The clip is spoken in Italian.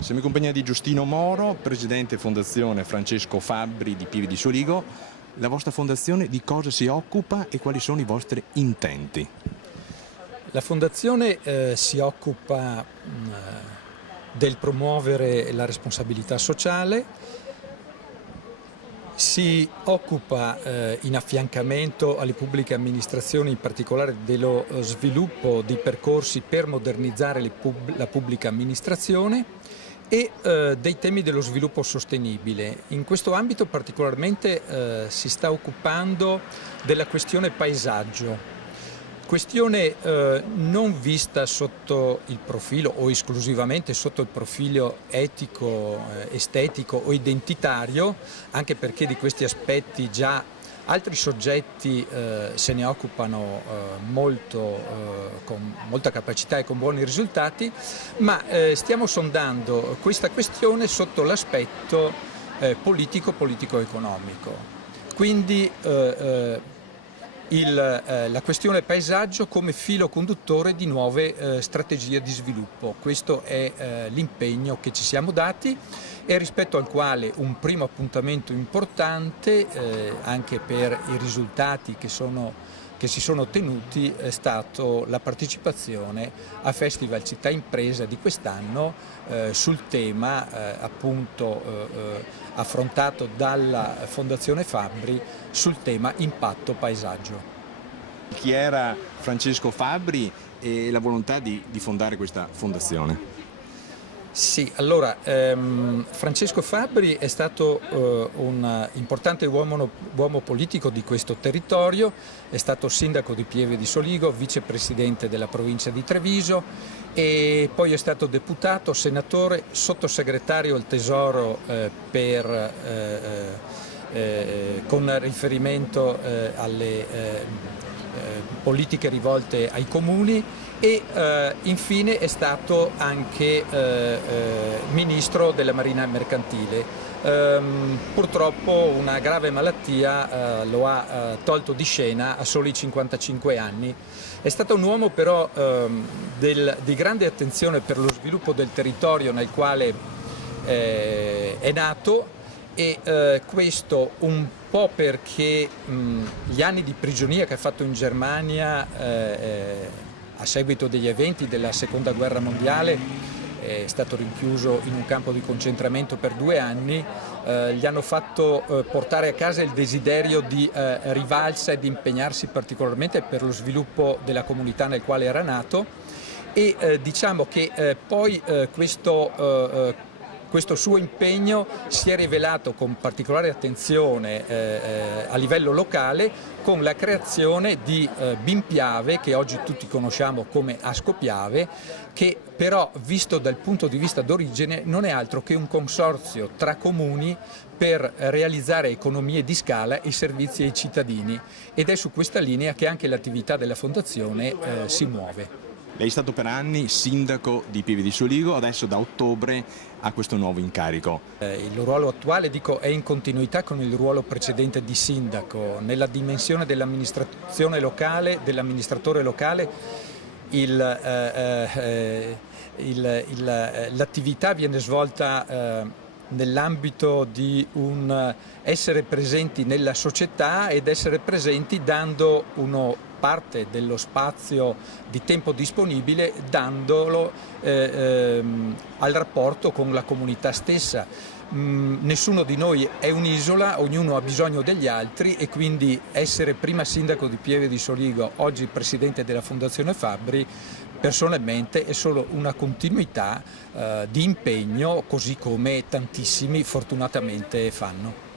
Siamo in compagnia di Giustino Moro, presidente Fondazione Francesco Fabbri di Pieve di Soligo. La vostra fondazione di cosa si occupa e quali sono i vostri intenti? La Fondazione si occupa del promuovere la responsabilità sociale, si occupa in affiancamento alle pubbliche amministrazioni, in particolare dello sviluppo di percorsi per modernizzare la pubblica amministrazione e dei temi dello sviluppo sostenibile. In questo ambito particolarmente si sta occupando della questione paesaggio. Questione non vista sotto il profilo o esclusivamente sotto il profilo etico, estetico o identitario, anche perché di questi aspetti già altri soggetti se ne occupano con molta capacità e con buoni risultati, ma stiamo sondando questa questione sotto l'aspetto politico-economico. Quindi la questione paesaggio come filo conduttore di nuove strategie di sviluppo. Questo è l'impegno che ci siamo dati e rispetto al quale un primo appuntamento importante, anche per i risultati che si sono ottenuti, è stato la partecipazione a Festival Città Impresa di quest'anno sul tema affrontato dalla Fondazione Fabbri sul tema impatto paesaggio. Chi era Francesco Fabbri e la volontà di fondare questa fondazione? Sì, allora Francesco Fabbri è stato un importante uomo politico di questo territorio, è stato sindaco di Pieve di Soligo, vicepresidente della provincia di Treviso e poi è stato deputato, senatore, sottosegretario al Tesoro con riferimento alle politiche rivolte ai comuni e infine è stato anche ministro della Marina Mercantile. Purtroppo una grave malattia lo ha tolto di scena a soli 55 anni. È stato un uomo però di grande attenzione per lo sviluppo del territorio nel quale è nato e questo un po' perché gli anni di prigionia che ha fatto in Germania a seguito degli eventi della Seconda Guerra Mondiale, è stato rinchiuso in un campo di concentramento per 2 anni, gli hanno fatto portare a casa il desiderio di rivalsa e di impegnarsi particolarmente per lo sviluppo della comunità nel quale era nato e diciamo che poi questo suo impegno si è rivelato con particolare attenzione a livello locale con la creazione di Bimpiave, che oggi tutti conosciamo come Ascopiave, che però visto dal punto di vista d'origine non è altro che un consorzio tra comuni per realizzare economie di scala e servizi ai cittadini ed è su questa linea che anche l'attività della Fondazione si muove. Lei è stato per anni sindaco di Pieve di Soligo, adesso da ottobre ha questo nuovo incarico. Il ruolo attuale, è in continuità con il ruolo precedente di sindaco. Nella dimensione dell'amministrazione locale, dell'amministratore locale, l'attività viene svolta nell'ambito di un essere presenti nella società ed essere presenti dando parte dello spazio di tempo disponibile, dandolo al rapporto con la comunità stessa. Nessuno di noi è un'isola, ognuno ha bisogno degli altri e quindi essere prima sindaco di Pieve di Soligo, oggi presidente della Fondazione Fabbri, personalmente è solo una continuità di impegno, così come tantissimi fortunatamente fanno.